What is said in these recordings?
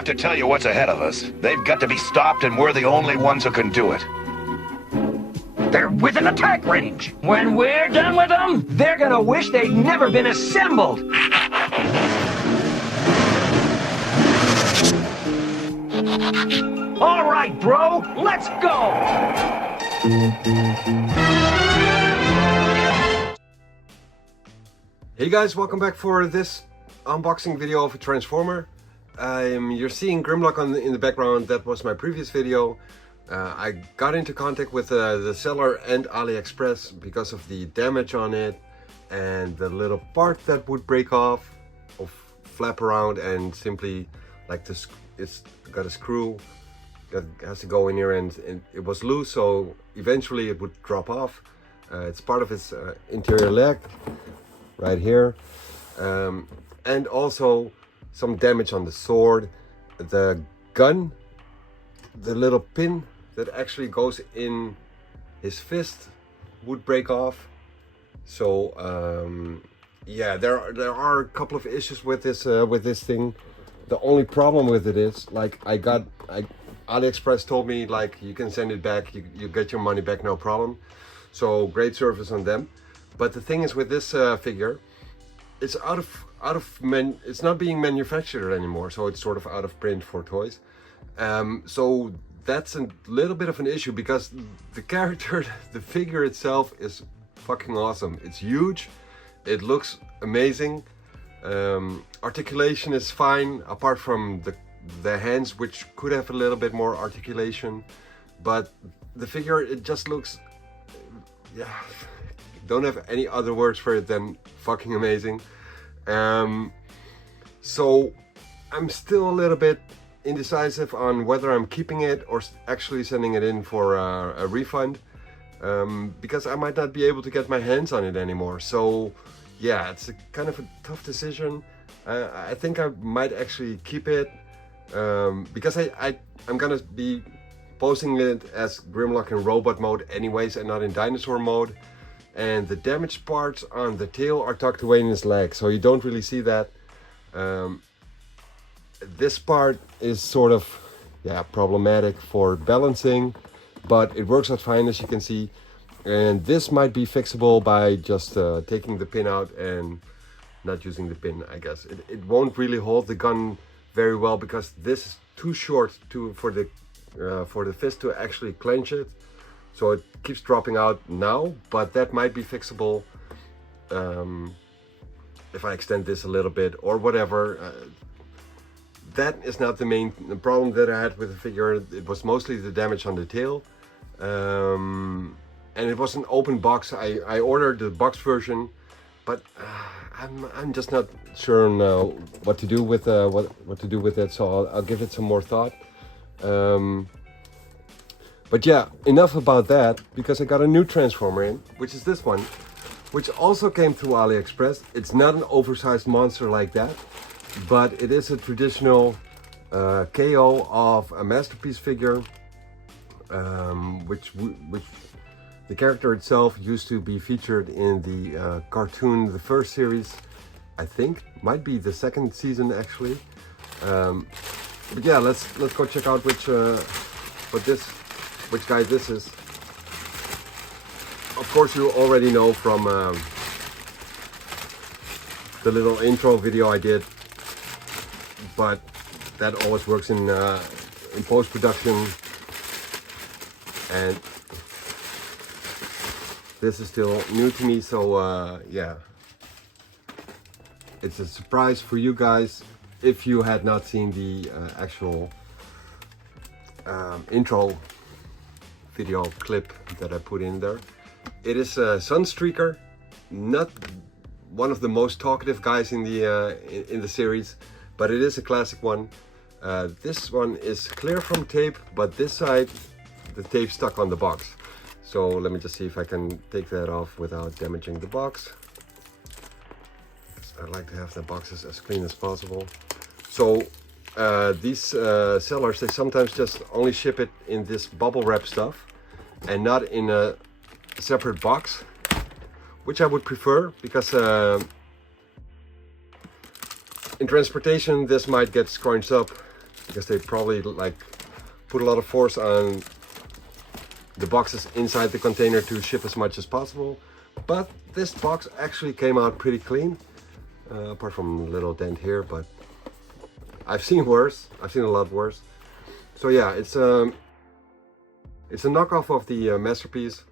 have to tell you what's ahead of us. They've got to be stopped, and we're the only ones who can do it. They're within attack range. When we're done with them, they're gonna wish they'd never been assembled. All right, bro, let's go! Hey guys, welcome back for this unboxing video of a Transformer. You're seeing Grimlock in the background. That was my previous video. I got into contact with the seller and AliExpress because of the damage on it and the little part that would break off or flap around, and simply like this, it's got a screw that has to go in here, and it was loose, so eventually it would drop off. It's part of its interior leg right here, and also some damage on the sword. The gun, the little pin that actually goes in his fist would break off. So yeah, there are a couple of issues with this thing. The only problem with it is, like, AliExpress told me, like, you can send it back, you get your money back, no problem. So great service on them. But the thing is with this figure, it's it's not being manufactured anymore, so it's sort of out of print for toys. So that's a little bit of an issue, because the character, the figure itself is fucking awesome. It's huge, it looks amazing. Articulation is fine, apart from the hands, which could have a little bit more articulation. But the figure, it just looks, yeah, don't have any other words for it than fucking amazing. So I'm still a little bit indecisive on whether I'm keeping it or actually sending it in for a refund, because I might not be able to get my hands on it anymore. So yeah, it's a kind of a tough decision. I think I might actually keep it, because I'm gonna be posting it as Grimlock in robot mode anyways, and not in dinosaur mode. And the damaged parts on the tail are tucked away in his leg, so you don't really see that. This part is sort of, yeah, problematic for balancing, but it works out fine, as you can see. And this might be fixable by just taking the pin out and not using the pin, I guess. It won't really hold the gun very well, because this is too short for the fist to actually clench it. So it keeps dropping out now, but that might be fixable if I extend this a little bit or whatever. That is not the main problem that I had with the figure. It was mostly the damage on the tail. And it was an open box. I ordered the box version, but I'm just not sure now what to do with what to do with it. So I'll give it some more thought. But yeah, enough about that, because I got a new Transformer in, which is this one, which also came through AliExpress. It's not an oversized monster like that, but it is a traditional KO of a Masterpiece figure, which the character itself used to be featured in the cartoon, the first series, I think, might be the second season actually. But yeah, let's go check out which guy this is. Of course, you already know from the little intro video I did, but that always works in post-production. And this is still new to me, so yeah, it's a surprise for you guys if you had not seen the actual intro video clip that I put in there. It is a SUNSTREAKER, not one of the most talkative guys in the series, but it is a classic one. This one is clear from tape, but this side the tape stuck on the box. So let me just see if I can take that off without damaging the box. I like to have the boxes as clean as possible. So these sellers, they sometimes just only ship it in this bubble wrap stuff and not in a separate box, which I would prefer, because in transportation this might get scrunched up because they probably like put a lot of force on the boxes inside the container to ship as much as possible. But this box actually came out pretty clean, apart from a little dent here, but I've seen worse. I've seen a lot worse. So yeah, it's a knockoff of the Masterpiece.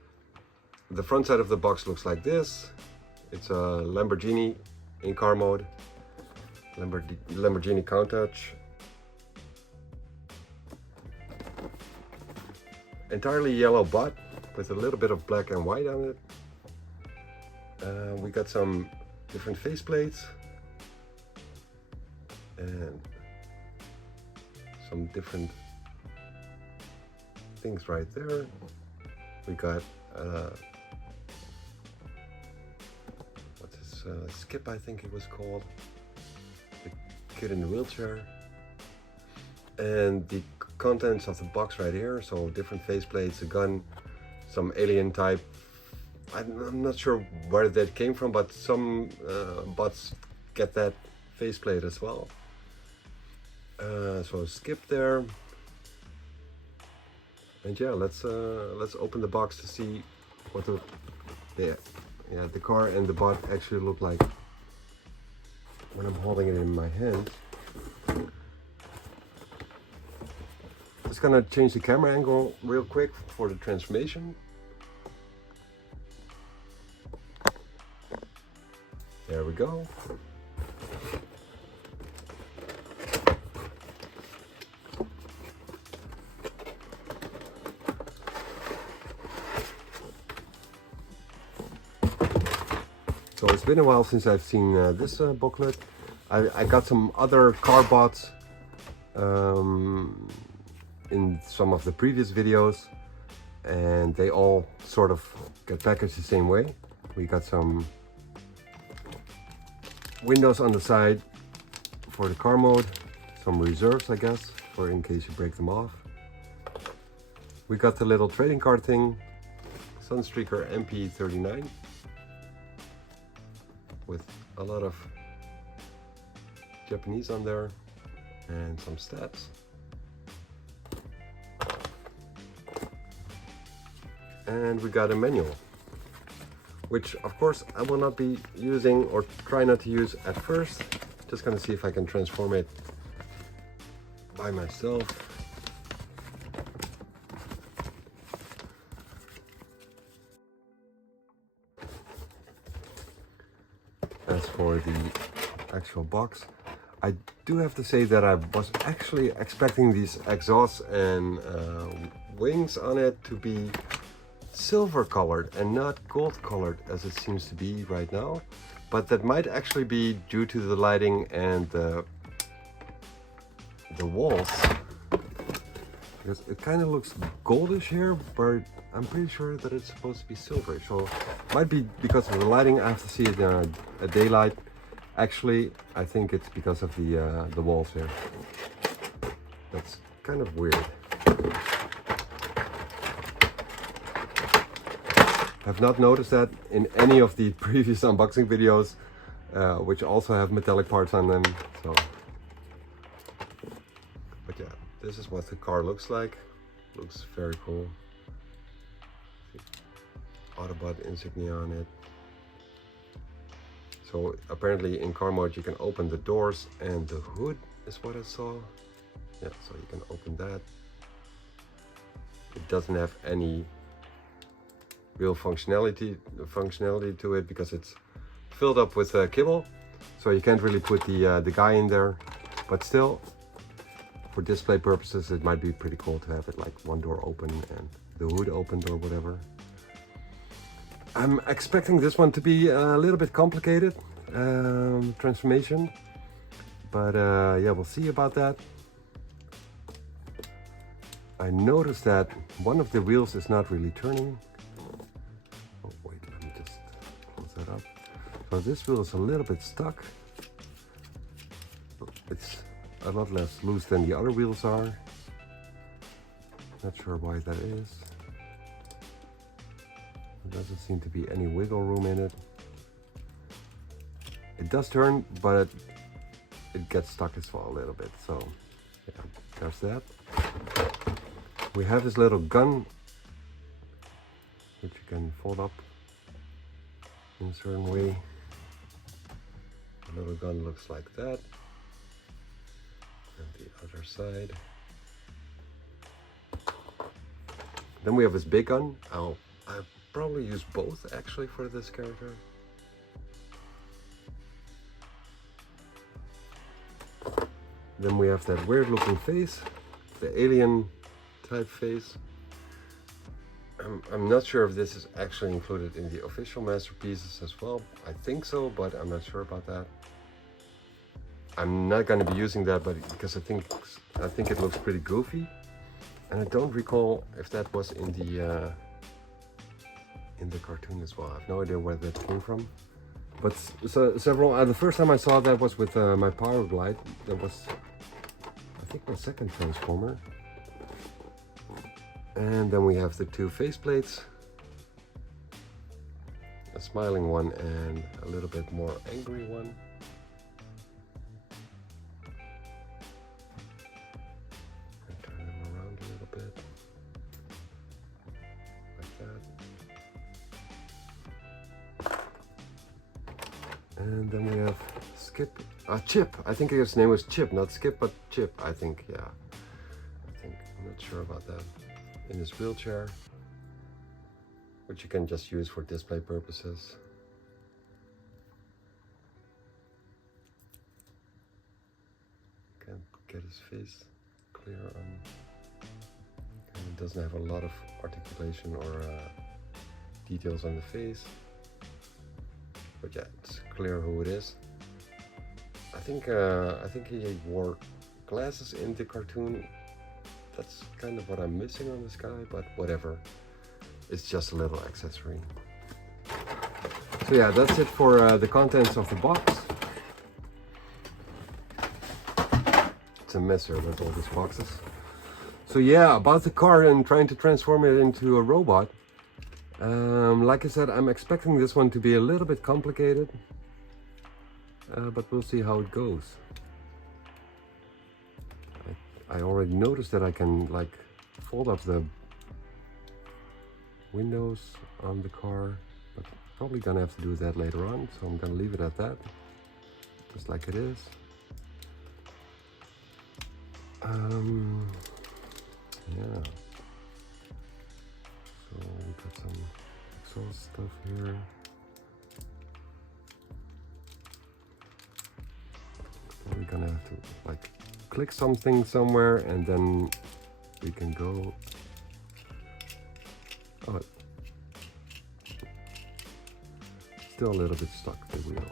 The front side of the box looks like this. It's a Lamborghini in car mode, Lamborghini Countach. Entirely yellow butt with a little bit of black and white on it. We got some different faceplates and some different things right there. We got what's this, Skip, I think it was called, the kid in the wheelchair, and the contents of the box right here. So different faceplates, a gun, some alien type. I'm not sure where that came from, but some bots get that faceplate as well. So Skip there, and yeah, let's open the box to see what the car and the bot actually look like when I'm holding it in my hand. Just gonna change the camera angle real quick for the transformation. There we go. So it's been a while since I've seen this booklet. I got some other car bots in some of the previous videos, and they all sort of get packaged the same way. We got some windows on the side for the car mode, some reserves I guess, for in case you break them off. We got the little trading card thing, SUNSTREAKER MP-39, with a lot of Japanese on there and some stats. And we got a manual, which of course I will not be using or try not to use at first. Just gonna see if I can transform it by myself. As for the actual box, I do have to say that I was actually expecting these exhausts and wings on it to be silver colored and not gold colored as it seems to be right now, but that might actually be due to the lighting and the walls, because it kind of looks goldish here, but I'm pretty sure that it's supposed to be silver. So it might be because of the lighting. I have to see it in a daylight. Actually, I think it's because of the walls here. That's kind of weird. I've not noticed that in any of the previous unboxing videos, which also have metallic parts on them. So, but yeah, this is what the car looks like. Looks very cool. Autobot insignia on it. So apparently in car mode you can open the doors and the hood is what I saw. Yeah, so you can open that. It doesn't have any real functionality to it because it's filled up with kibble, so you can't really put the guy in there. But still, for display purposes, it might be pretty cool to have it like one door open and the hood opened or whatever. I'm expecting this one to be a little bit complicated transformation, but yeah, we'll see about that. I noticed that one of the wheels is not really turning. Oh wait, let me just close that up. So this wheel is a little bit stuck. It's a lot less loose than the other wheels are. Not sure why that is. There doesn't seem to be any wiggle room in it. It does turn, but it gets stuck as well a little bit. So Yeah, there's that. We have this little gun, which you can fold up in a certain way. The little gun looks like that. And the other side. Then we have this big gun. I'll probably use both actually for this character. Then we have that weird looking face, the alien type face. I'm not sure if this is actually included in the official masterpieces as well. I think so, but I'm not sure about that. I'm not going to be using that, but because I think it looks pretty goofy, and I don't recall if that was in the cartoon as well. I have no idea where that came from. But several. The first time I saw that was with my Power Glide. That was, I think, my second Transformer. And then we have the two faceplates. A smiling one and a little bit more angry one. And turn them around a little bit. Like that. And then we have Skip. Chip. I think his name was Chip, not Skip, but Chip, I think, yeah. I'm not sure about that. In his wheelchair, which you can just use for display purposes. Can't get his face clear on, and it doesn't have a lot of articulation or details on the face. But yeah, it's clear who it is. I think he wore glasses in the cartoon. That's kind of what I'm missing on this guy, but whatever. It's just a little accessory. So yeah, that's it for the contents of the box. It's a mess here with all these boxes. So yeah, about the car and trying to transform it into a robot. Like I said, I'm expecting this one to be a little bit complicated. But we'll see how it goes. I already noticed that I can like fold up the windows on the car, but probably gonna have to do that later on, so I'm gonna leave it at that, just like it is. Yeah. So we got some exhaust stuff here. We're gonna have to like click something somewhere and then we can go. Oh, still a little bit stuck, the wheel.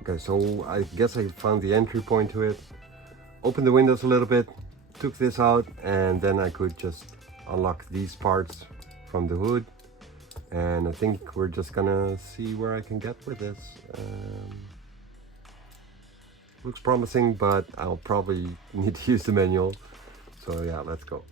Okay, so I guess I found the entry point to it. Opened the windows a little bit, took this out, and then I could just unlock these parts from the hood. And I think we're just gonna see where I can get with this. Looks promising, but I'll probably need to use the manual. So yeah, let's go.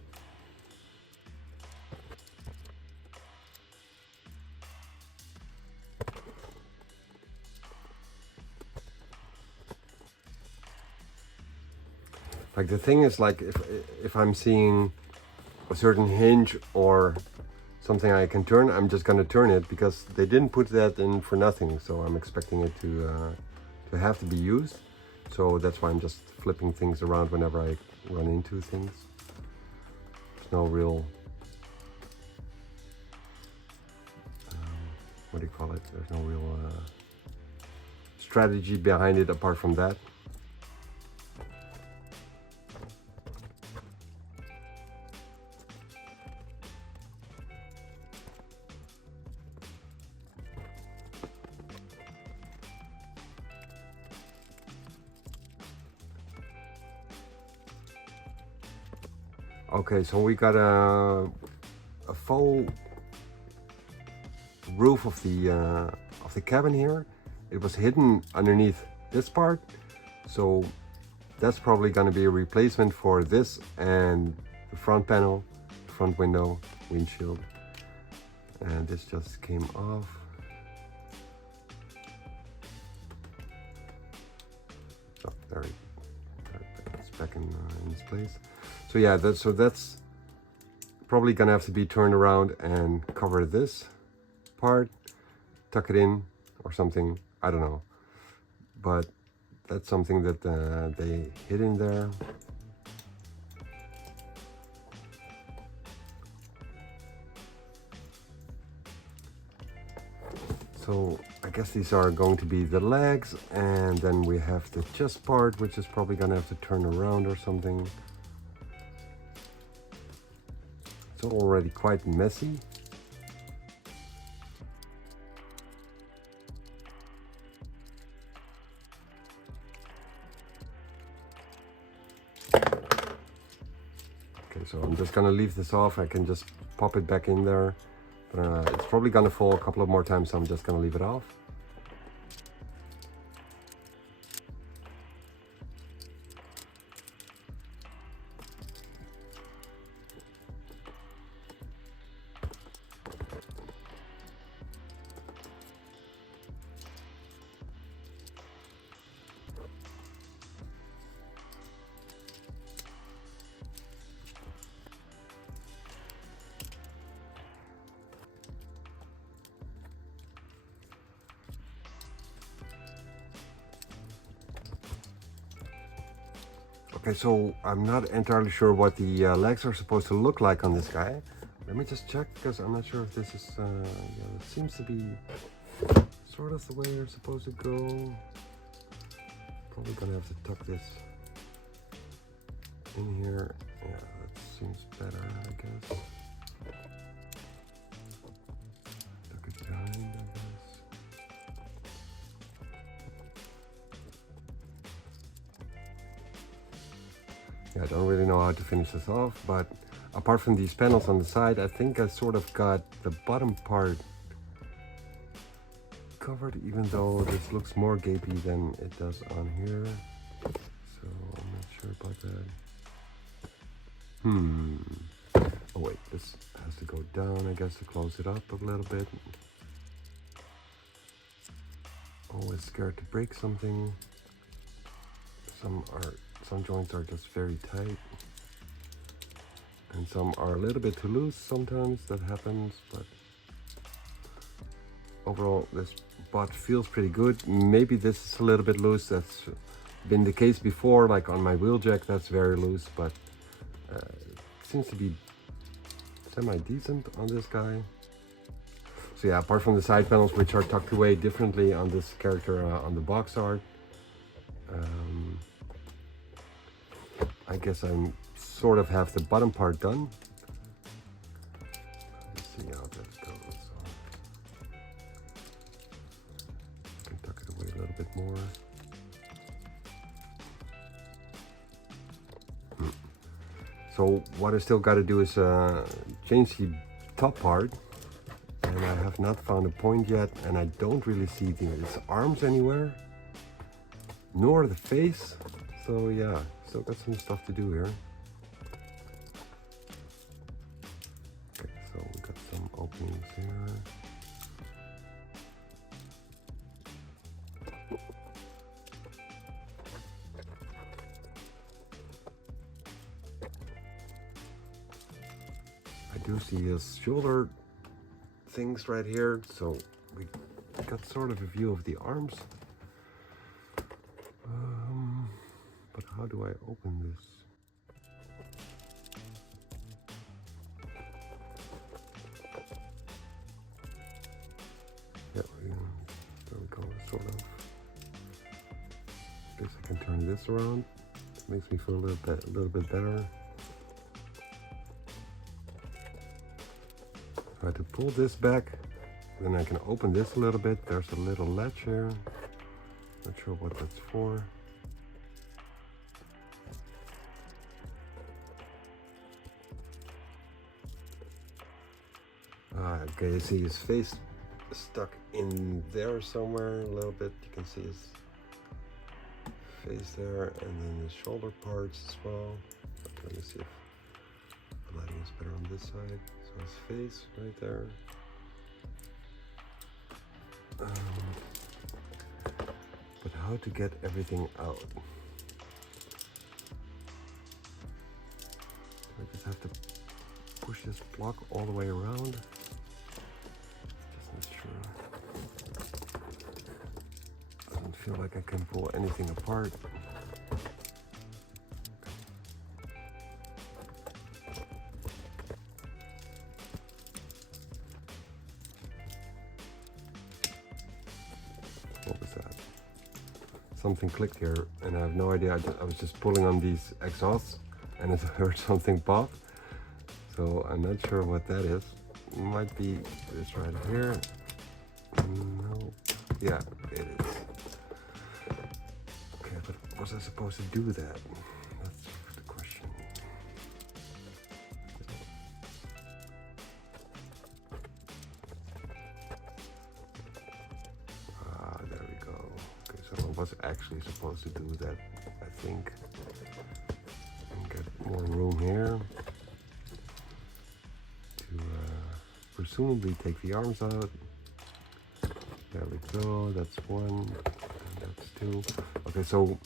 Like the thing is, like if I'm seeing a certain hinge or something I can turn, I'm just gonna turn it because they didn't put that in for nothing. So I'm expecting it to have to be used. So that's why I'm just flipping things around whenever I run into things. There's no real, what do you call it? There's no real strategy behind it apart from that. Okay, so we got a faux roof of the cabin here, it was hidden underneath this part, so that's probably going to be a replacement for this and the front panel, front window, windshield. And this just came off. Oh, there it's back in its place. So yeah, that's probably gonna have to be turned around and cover this part, tuck it in or something, I don't know. But that's something that they hid in there. So I guess these are going to be the legs, and then we have the chest part, which is probably gonna have to turn around or something. It's already quite messy. Okay, so I'm just gonna leave this off. I can just pop it back in there. It's probably gonna fall a couple of more times, so I'm just gonna leave it off. Okay, so I'm not entirely sure what the legs are supposed to look like on this guy. Let me just check, because I'm not sure if this is, yeah, it seems to be sort of the way they're supposed to go. Probably gonna have to tuck this in here. Yeah, that seems better, I guess. Tuck it behind, I guess. Yeah, I don't really know how to finish this off, but apart from these panels on the side, I think I sort of got the bottom part covered, even though this looks more gapey than it does on here. So I'm not sure about that. Oh wait, this has to go down, I guess, to close it up a little bit. Always scared to break something. Some joints are just very tight, and some are a little bit too loose sometimes. That happens, but overall this bot feels pretty good. Maybe this is a little bit loose. That's been the case before, like on my wheel jack, that's very loose, but it seems to be semi-decent on this guy. So yeah, apart from the side panels, which are tucked away differently on this character on the box art, I guess I'm sort of have the bottom part done. Let's see how that goes. I can tuck it away a little bit more. So what I still got to do is change the top part, and I have not found a point yet, and I don't really see its arms anywhere, nor the face. So yeah, still got some stuff to do here. Okay, so we got some openings here. I do see his shoulder things right here, so we got sort of a view of the arms. But how do I open this? Yeah, there we go, sort of. I guess I can turn this around. It makes me feel a little bit better. Try to pull this back, then I can open this a little bit. There's a little latch here. Not sure what that's for. Okay, you see his face stuck in there somewhere a little bit. You can see his face there, and then the shoulder parts as well. Let me see if the lighting is better on this side. So his face right there. But how to get everything out? I just have to push this block all the way around. Just not sure. Doesn't feel like I can pull anything apart. What was that? Something clicked here, and I have no idea. I was just pulling on these exhausts, and I heard something pop. So I'm not sure what that is. It might be this right here. No. Yeah, it is. Okay, but was I supposed to do that? That's the question. Ah, there we go. Okay, so I was actually supposed to do that, I think. And get more room here. Presumably take the arms out. There we go, that's one, and that's two. Okay, so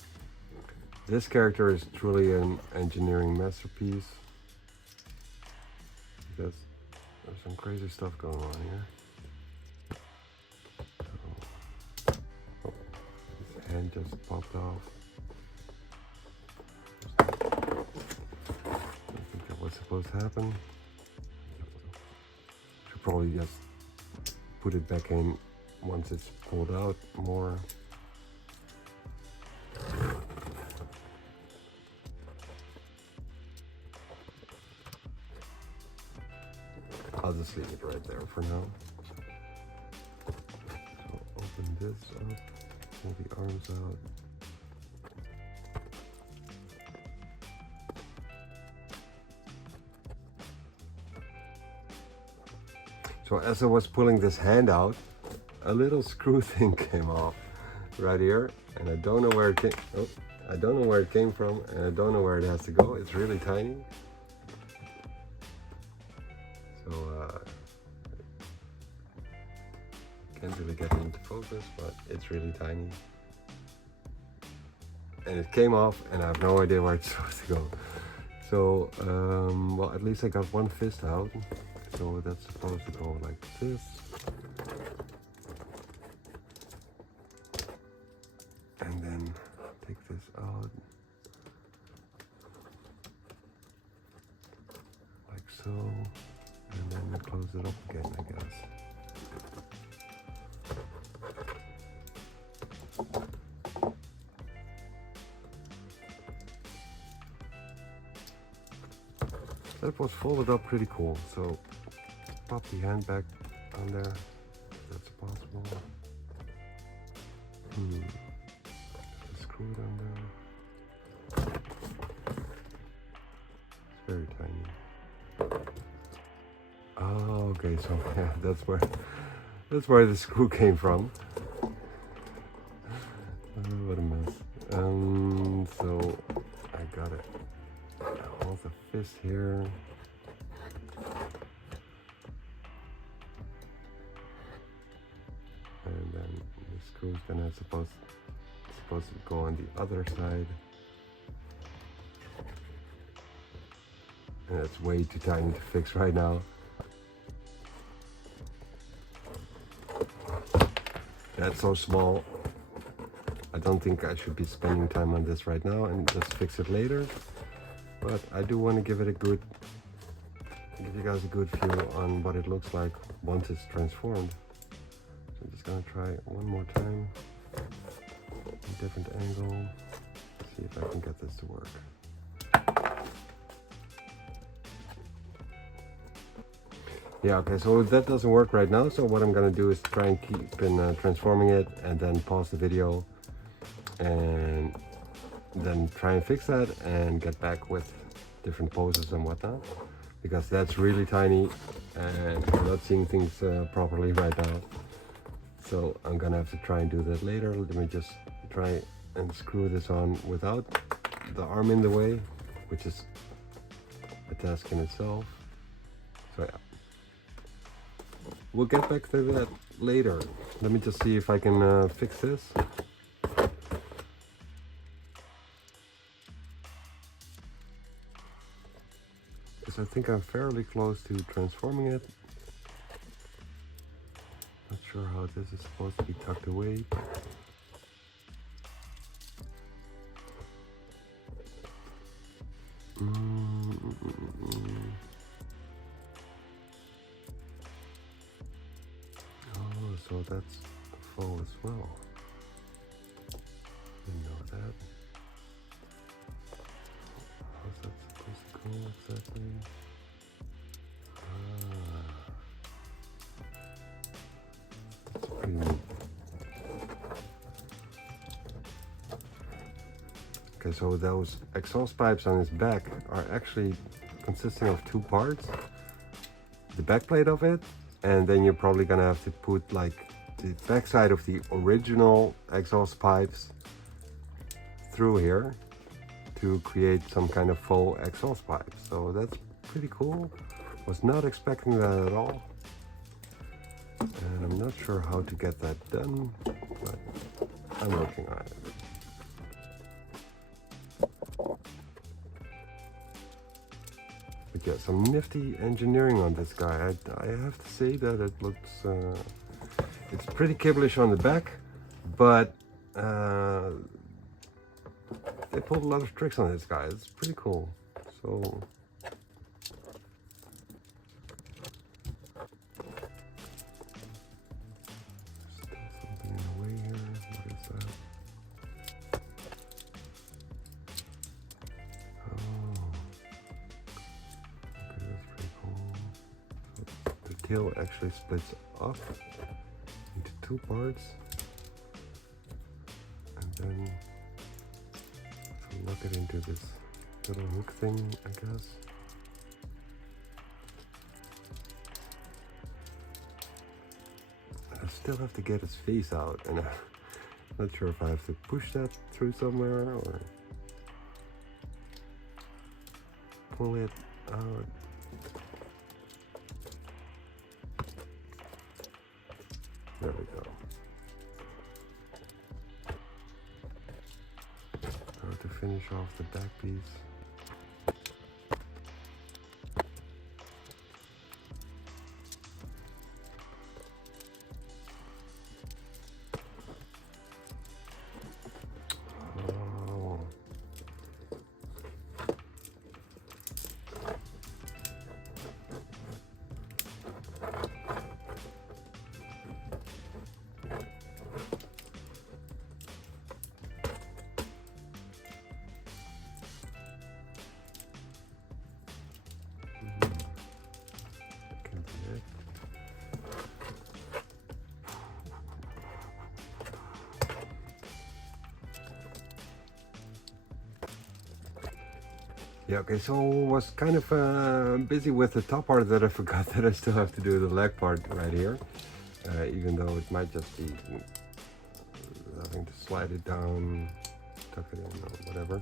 this character is truly an engineering masterpiece, because there's some crazy stuff going on here. Oh, his hand just popped off. I think that was supposed to happen. Probably just put it back in once it's pulled out more. I'll just leave it right there for now. So open this up, pull the arms out. So as I was pulling this hand out, a little screw thing came off right here, and I don't know where it came. Oh, I don't know where it came from, and I don't know where it has to go. It's really tiny. So can't really get it into focus, but it's really tiny. And it came off, and I have no idea where it's supposed to go. So well, at least I got one fist out. So that's supposed to go like this. And then take this out. Like so. And then close it up again, I guess. That was folded up pretty cool. So pop the hand back on there, if that's possible. Just screw it on there. It's very tiny. Oh, okay, so yeah, that's where the screw came from. Oh, what a mess. So I got it. Hold the fist here. And then the screw's gonna supposed to go on the other side. And it's way too tiny to fix right now. That's so small. I don't think I should be spending time on this right now and just fix it later. But I do want to give you guys a good view on what it looks like once it's transformed. So I'm just gonna try one more time, a different angle, see if I can get this to work. Yeah, okay, so that doesn't work right now, so what I'm gonna do is try and keep in transforming it and then pause the video and then try and fix that and get back with different poses and whatnot, because that's really tiny and I'm not seeing things properly right now. So I'm gonna have to try and do that later. Let me just try and screw this on without the arm in the way, which is a task in itself. So yeah, we'll get back to that later. Let me just see if I can fix this. Because I think I'm fairly close to transforming it. Not sure how this is supposed to be tucked away. Oh, so that's a faux as well. Didn't know that. How's that supposed to go exactly? That's pretty neat. Okay, so those exhaust pipes on his back are actually consisting of two parts. The back plate of it, and then you're probably gonna have to put like the back side of the original exhaust pipes through here to create some kind of faux exhaust pipe. So that's pretty cool. Was not expecting that at all. And I'm not sure how to get that done, but I'm working on it. But yeah, some nifty engineering on this guy. I have to say that it looks, it's pretty kibbleish on the back, but they pulled a lot of tricks on this guy. It's pretty cool. So still something in the way here. What is that? The tail actually splits off into two parts, and then to lock it into this little hook thing, I guess. I still have to get his face out, and I'm not sure if I have to push that through somewhere or pull it out. There we go. Now to finish off the back piece. Oh. Yeah, okay, so was kind of busy with the top part that I forgot that I still have to do the leg part right here. Even though it might just be having to slide it down, tuck it in or whatever.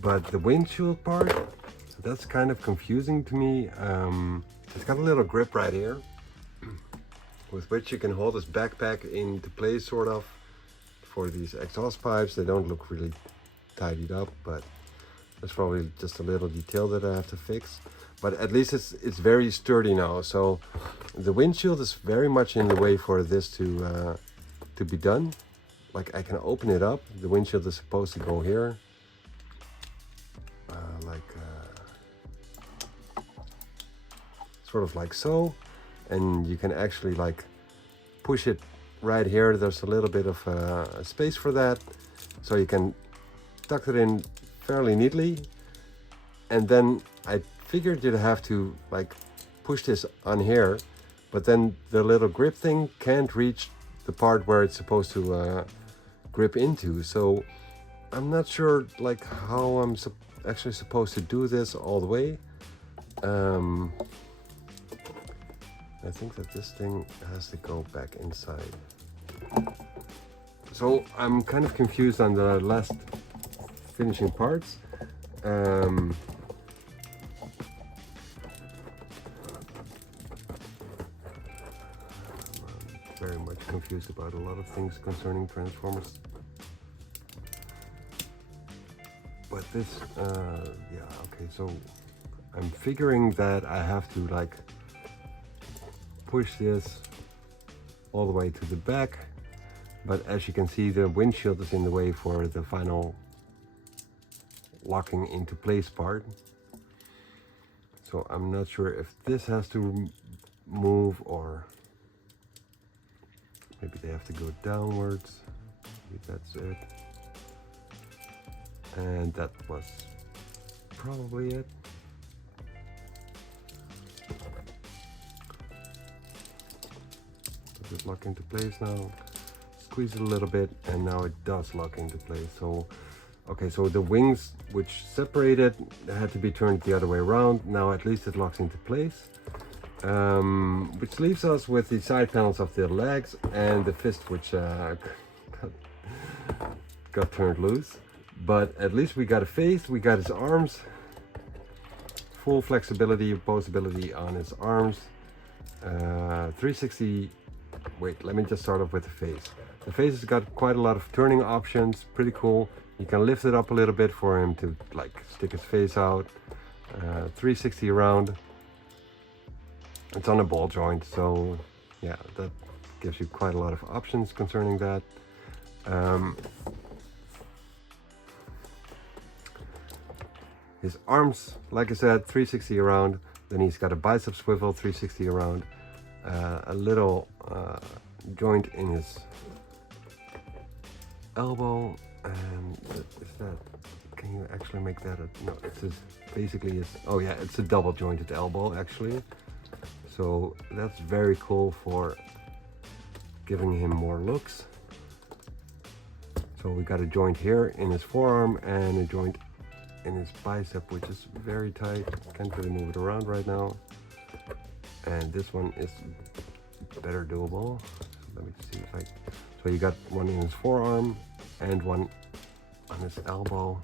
But the windshield part, that's kind of confusing to me. It's got a little grip right here with which you can hold this backpack into place sort of for these exhaust pipes. They don't look really tidied up, but that's probably just a little detail that I have to fix. But at least it's very sturdy now. So the windshield is very much in the way for this to be done. Like I can open it up. The windshield is supposed to go here. Sort of like so. And you can actually like push it right here. There's a little bit of space for that. So you can tuck it in fairly neatly, and then I figured you'd have to like push this on here, but then the little grip thing can't reach the part where it's supposed to grip into. So I'm not sure like how I'm actually supposed to do this all the way. I think that this thing has to go back inside. So I'm kind of confused on the last finishing parts. Very much confused about a lot of things concerning Transformers. But this, yeah, okay, so I'm figuring that I have to like push this all the way to the back, but as you can see, the windshield is in the way for the final locking into place part. So I'm not sure if this has to move or maybe they have to go downwards. Maybe that's it. And that was probably it. Does it lock into place now? Squeeze it a little bit and now it does lock into place. So, okay, so the wings which separated had to be turned the other way around. Now at least it locks into place. Which leaves us with the side panels of the legs and the fist which got turned loose. But at least we got a face, we got his arms, full flexibility, opposability on his arms, 360, wait, let me just start off with the face. The face has got quite a lot of turning options, pretty cool. You can lift it up a little bit for him to like stick his face out, 360 around. It's on a ball joint, so yeah, that gives you quite a lot of options concerning that. His arms, like I said, 360 around. Then he's got a bicep swivel, 360 around. A little joint in his elbow. And is that, can you actually make that a, no, it's his, basically his, oh yeah, it's a double jointed elbow actually. So that's very cool for giving him more looks. So we got a joint here in his forearm and a joint in his bicep, which is very tight. Can't really move it around right now. And this one is better doable. So let me see if I, so you got one in his forearm and one on his elbow.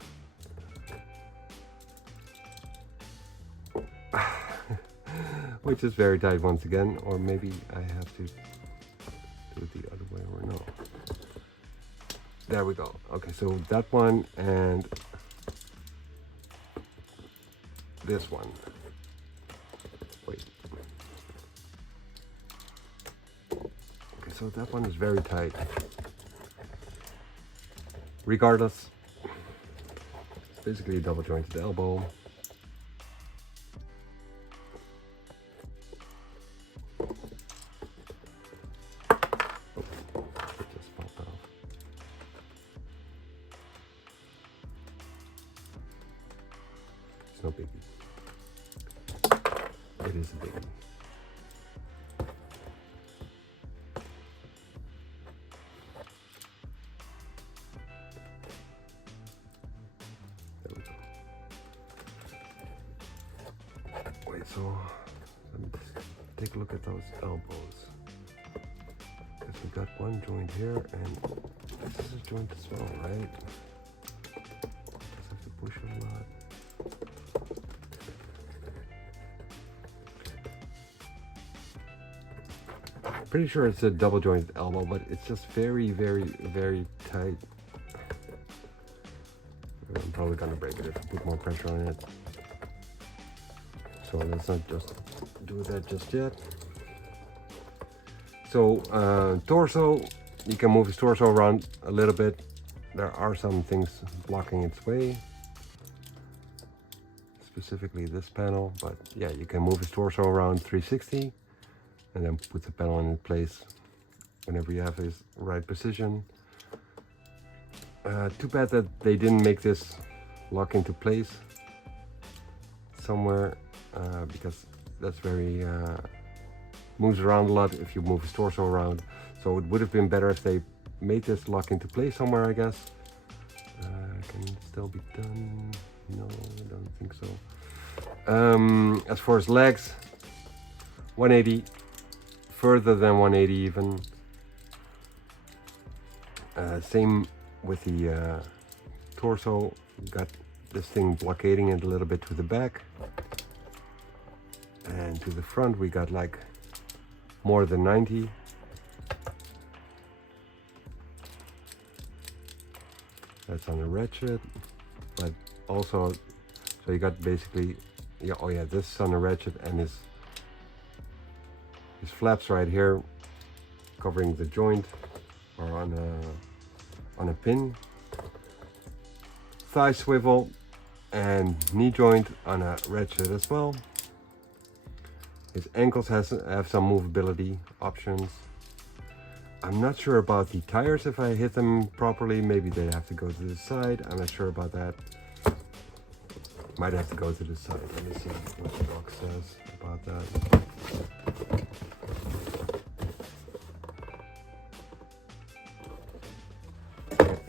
Which is very tight once again, or maybe I have to do it the other way or no. There we go. Okay, so that one and this one. Wait. Okay, so that one is very tight. Regardless, it's basically a double jointed elbow. No biggie. It is a biggie. There we go. Wait, so let me just take a look at those elbows. Because we got one joint here and this is a joint as well, right? Just have to push it a lot. Pretty sure it's a double jointed elbow, but it's just very, very, very tight. I'm probably gonna break it if I put more pressure on it. So let's not just do that just yet. So torso, you can move his torso around a little bit. There are some things blocking its way, specifically this panel, but yeah, you can move his torso around 360. And then put the panel in place whenever you have his right position. Too bad that they didn't make this lock into place somewhere, because that's very moves around a lot if you move his torso around. So it would have been better if they made this lock into place somewhere, I guess. Can it still be done? No, I don't think so. As far as legs, 180. Further than 180 even. Same with the torso. Got this thing blockading it a little bit to the back. And to the front we got like more than 90. That's on a ratchet, but also, so you got basically, yeah, oh yeah, this is on a ratchet, and his flaps right here covering the joint or on a pin. Thigh swivel and knee joint on a ratchet as well. His ankles have some movability options. I'm not sure about the tires. If I hit them properly, maybe they have to go to the side. I'm not sure about that. Might have to go to the side. Let me see what the box says about that.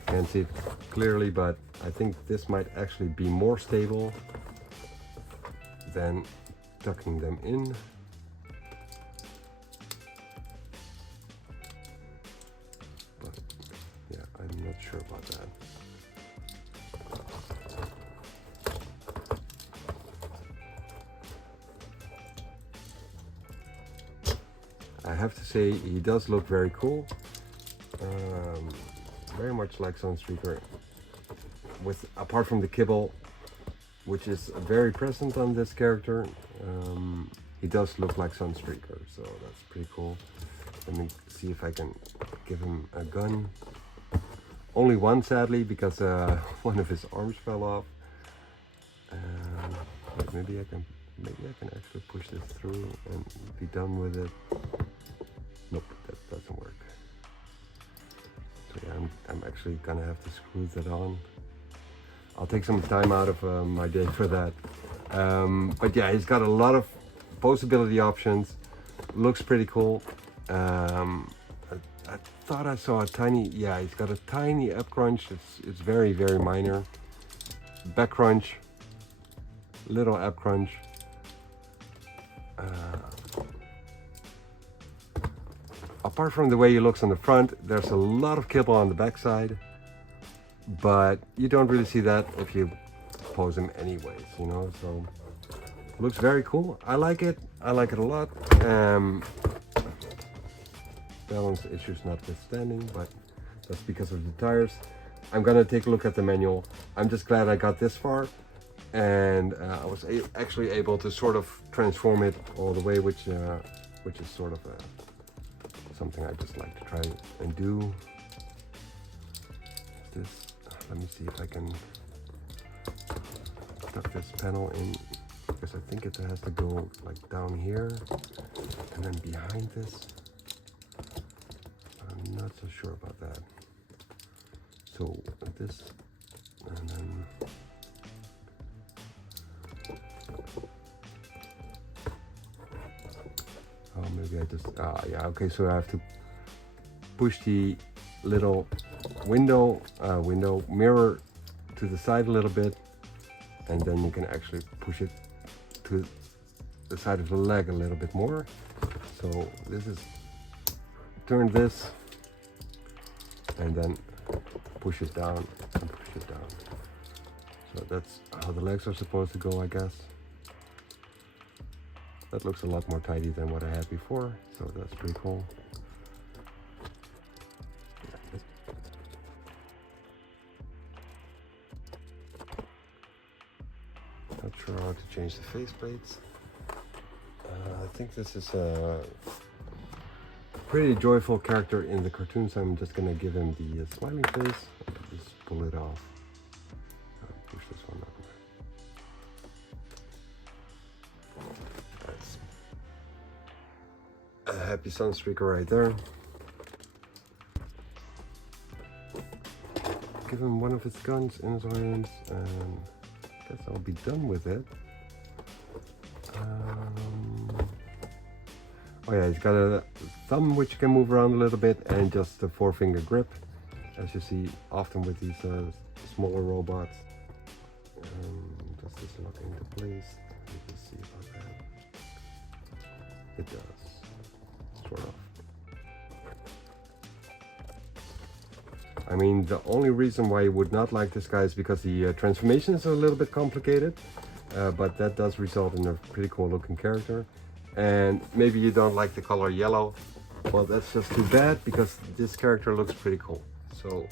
Can't see it clearly, but I think this might actually be more stable than tucking them in. But yeah, I'm not sure about that. I have to say, he does look very cool. Very much like SUNSTREAKER, with apart from the kibble, which is very present on this character. He does look like SUNSTREAKER, so that's pretty cool. Let me see if I can give him a gun. Only one, sadly, because one of his arms fell off. But maybe I can actually push this through and be done with it. Nope, that doesn't work. So yeah, I'm actually gonna have to screw that on. I'll take some time out of my day for that. But yeah, he's got a lot of posability options. Looks pretty cool. I thought I saw a tiny, yeah, he's got a tiny up crunch. It's very, very minor. Back crunch, little up crunch. Apart from the way he looks on the front, there's a lot of kibble on the back side, but you don't really see that if you pose him anyways, you know. So looks very cool. I like it a lot. Balance issues notwithstanding, but that's because of the tires. I'm gonna take a look at the manual. I'm just glad I got this far, and I was actually able to sort of transform it all the way, which is sort of something I just like to try and do. This, let me see if I can tuck this panel in, because I think it has to go like down here and then behind this. I'm not so sure about that. So this, and then oh, maybe I just, yeah, okay, so I have to push the little window mirror to the side a little bit, and then you can actually push it to the side of the leg a little bit more. So this is, turn this, and then push it down and push it down. So that's how the legs are supposed to go, I guess. That looks a lot more tidy than what I had before, so that's pretty cool. Not sure how to change the faceplates. I think this is a pretty joyful character in the cartoon, so I'm just gonna give him the smiling face. Just pull it off. Push this one up. That's a happy SUNSTREAKER right there. Give him one of his guns in his hands, and I guess I'll be done with it. Oh yeah, he's got a thumb which can move around a little bit, and just a 4-finger grip, as you see often with these smaller robots. Does this lock into place? Let me just see about that. It does, sort of. I mean, the only reason why you would not like this guy is because the transformation is a little bit complicated, but that does result in a pretty cool looking character. And maybe you don't like the color yellow. Well, that's just too bad, because this character looks pretty cool. So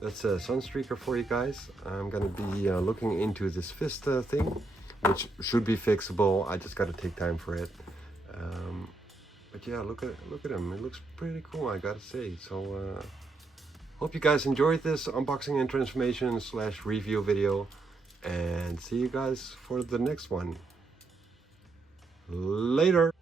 that's a SUNSTREAKER for you guys. I'm gonna be looking into this fist thing, which should be fixable. I just gotta take time for it. But yeah, look at him. It looks pretty cool, I gotta say. So hope you guys enjoyed this unboxing and transformation / review video, and see you guys for the next one. Later.